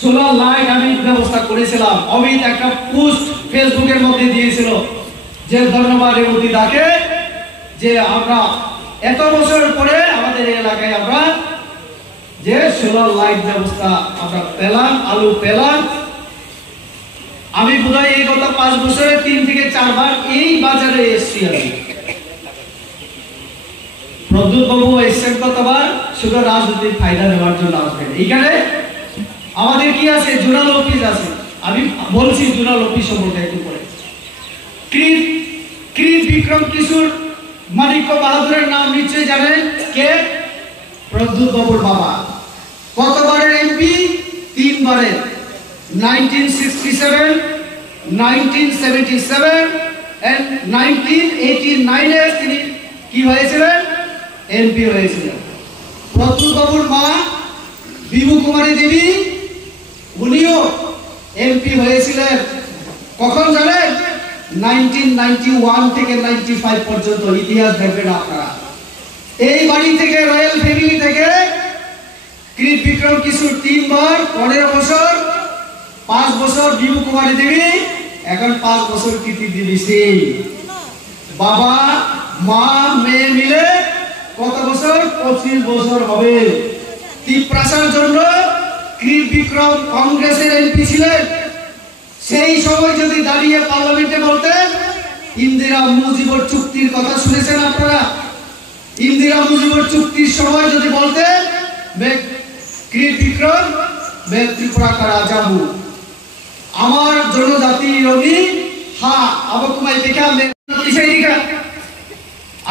Solar light আমি ব্যবস্থা করেছিলাম। অমিত একটা পোস্ট ফেসবুকের মধ্যে দিয়েছিল যে ধন্যবাদ রেবতী দাকে যে আমরা এত বছর পরে আমাদের এলাকায় আমরা যে সোলার লাইট ব্যবস্থা আমরা পেলাম, আলু পেলাম। আমি বোধহয় এই গত 5 বছরে 3 থেকে 4 বার এই বাজারে এসেছি। আমি প্রদ্যুৎ বাবু এসেছেন কতবার, শুধু রাজনৈতিক ফায়দা নেওয়ার জন্য আসবেন। এইখানে আমাদের কি আছে, জোনাল অফিস আছে। আমি বলছি জোনাল অফিস সম্পর্কে একটু পরে। ক্রিত বিক্রম কিশোর মানিক্য বাহাদুরের নাম নিশ্চয়ই জানেন, কে? প্রদ্যুৎ বাবুর বাবা। কতবারের এমপি? 3 বারের। 1967, 1977 and 1989 তিনি কি হয়েছিলেন? এমপি হয়েছিলেন। প্রদ্যুৎ বাবুর মা বিভু কুমারী দেবী, উনিও এমপি হয়েছিলেন। কখন জানেন? 1991 থেকে 95 পর্যন্ত। ইতিহাস দেখবেন আপনারা। এই বাড়ি থেকে, রয়্যাল ফ্যামিলি থেকে ক্রিত বিক্রম কিশোর 3 বার, 15 বছর, 5 বছর বিভু কুমারী দেবী, এখন 5 বছর কীর্তি দেবী সিং। বাবা মা মেয়ে মিলে কত বছর? 25 বছর হবে। তিপ্রাসার জন্য ক্রিত বিক্রম কংগ্রেসের এমপি ছিলেন। সেই সময় যদি দাঁড়িয়ে পার্লামেন্টে বলতেন, ইন্দিরা মুজিবর চুক্তির কথা শুনেছেন আপনারা? ইন্দিরা মুজিবর চুক্তির সময় যদি বলতেন ক্রিত বিক্রম मैं त्रिपुरा का राजा हूँ, আমার জনজাতি রবি, হ্যাঁ আবার তোমায় দেখা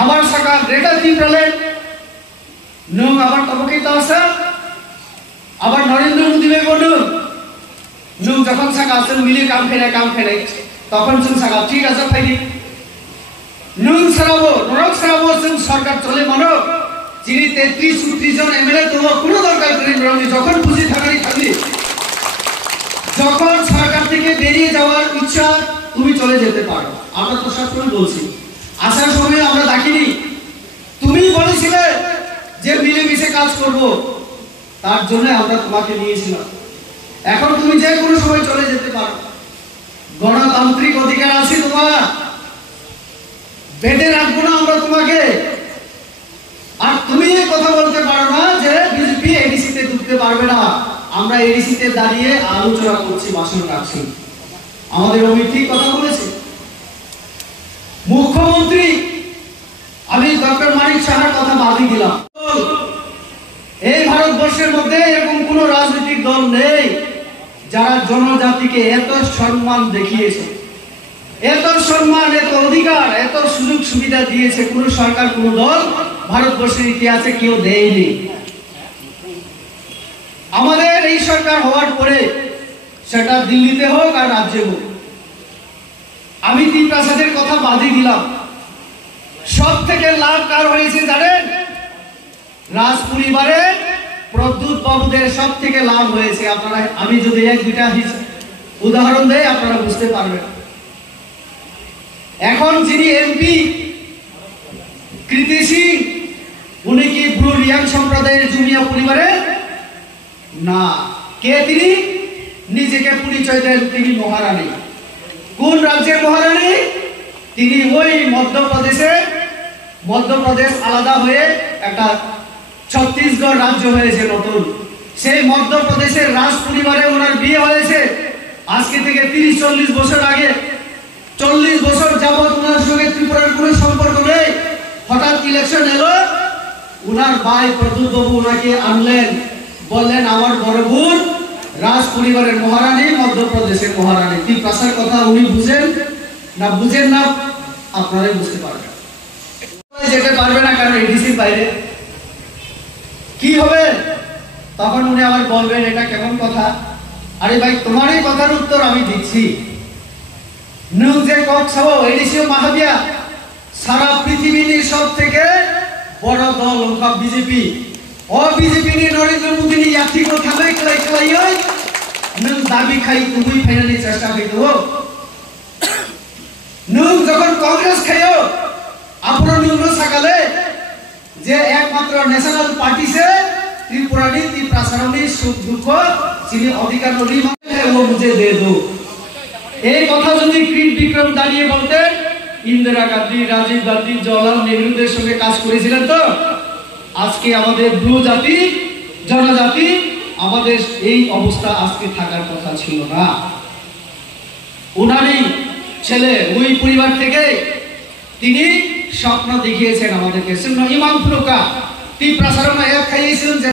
আবার সাকা গ্রেটার ত্রিপুরালেন নং আবার তবকে তাসা আবার নরেন্দ্র মোদী বলল নং যখন সাকা আসেন মিলে কাম খেলে তখন जों সাকা ঠিক আছে ফাইদি নং সারাবো নরক সারাবো जों সরকার চলে মানো যিনি 33-34 জন এমএলএ তো কোনো দরকার নেই। যখন খুশি থাকারই থাকলি, যখন সরকার থেকে বেরিয়ে যাওয়ার ইচ্ছা তুমি চলে যেতে পারো। আমরা তো সবসময় বলছি, আসার সময় আমরা ডাকিনি। তুমি বলেছিলে যে মিলেমিশে কাজ করব, তার জন্য আমরা তোমাকে নিয়েছিলাম। এখন তুমি যে কোনো সময় চলে যেতে পারো। গণতান্ত্রিক অধিকার আছে তোমার, বেঁধে রাখবো না আমরা তোমাকে। আর তুমি কথা বলতে পারো না যে বিজেপি এডিসিতে ঢুকতে পারবে না। আমরা এডিসিতে দাঁড়িয়ে আলোচনা করছি, ভাষণ রাখছি। আমাদের অমিত কথা বলেছে। মুখ্যমন্ত্রী আমি ডক্টর মানিক সাহার কথা বাদই দিলাম। এই ভারতবর্ষের মধ্যে এরকম কোন রাজনৈতিক দল নেই যারা জনজাতিকে এত সম্মান দেখিয়েছে, এত সম্মান, এত অধিকার, এত সুযোগ সুবিধা দিয়েছে। কোন সরকার, কোন দল ভারতবর্ষের ইতিহাসে কেউ দেয়নি। আমাদের এই সরকার হওয়ার পরে, সেটা দিল্লিতে হোক আর রাজ্যে হোক, আমি তিপ্রাসাদের কথা বাদই দিলাম। সব থেকে লাভ কার হয়েছে জানেন? রাজ পরিবারে প্রদ্যুৎ বাবুদের সব থেকে লাভ হয়েছে। আপনারা, আমি যদি 1-2টা উদাহরণ দেই আপনারা বুঝতে পারবেন। এখন যিনি এমপি কৃতি সিং, উনি কি ব্রু রিয়াং সম্প্রদায়ের জুমিয়া পরিবারের না? কে তিনি? নিজেকে পরিচয় দেন তিনি মহারানী। কোন রাজ্যের মহারানী? তিনি ওই মধ্যপ্রদেশ আলাদা হয়ে একটা ছত্তিশগড় রাজ্য হয়েছে নতুন। সেই মধ্যপ্রদেশের রাজ পরিবারে ওনার বিয়ে হয়েছে আজকে থেকে 30-40 বছর আগে। 40 বছর যাবৎ ওনার সঙ্গে ত্রিপুরার কোনো সম্পর্ক নেই। হঠাৎ ইলেকশন এলো, ওনার ভাই প্রদ্যুৎ বাবু ওনাকে আনলেন, বললেন আমার বড় বোন রাজ পরিবারের মহারানী, মধ্যপ্রদেশের মহারানী। তিপ্রাসার কথা উনি বুঝেন না আপনারাই বুঝতে পারবেন। যেতে পারবে না, কারণ এডিসির বাইরে। কি হবে তখন? উনি আবার বলবেন এটা কেমন কথা? আরে ভাই, তোমার এই কথার উত্তর আমি দিচ্ছি। এডিসিও মাহাবিয়া সারা পৃথিবীর সব থেকে বড় দল বিজেপি। বিজেপি নরেন্দ্র মোদী ইয়াত্রিক খাই দাবি খাই তুমি ফাইনালি চেষ্টা খাইতে যখন কংগ্রেস খাইও আপনার সকালে যে একমাত্র ন্যাশনাল পার্টি সে ত্রিপুরা प्रसारणी सुख दुख যিনি অধিকার অধিকার है वो मुझे दे दो এই কথা যদি ক্রিট বিক্রম দাঁড়িয়ে বলতেন ইন্দিরা গান্ধী রাজীব গান্ধী জওহরলাল নেহরুদের সঙ্গে কাজ করেছিলেন তো আজকে আমাদের ব্লু জাতি জনজাতি আমাদের এই অবস্থা আজকে থাকার কথা ছিল না উনারই ছেলে ওই পরিবার থেকে তিনি স্বপ্ন দেখিয়েছেন আমাদেরকে ইমাম ফুলকা তিনি প্রসারণ এক খাইয়েছিলেন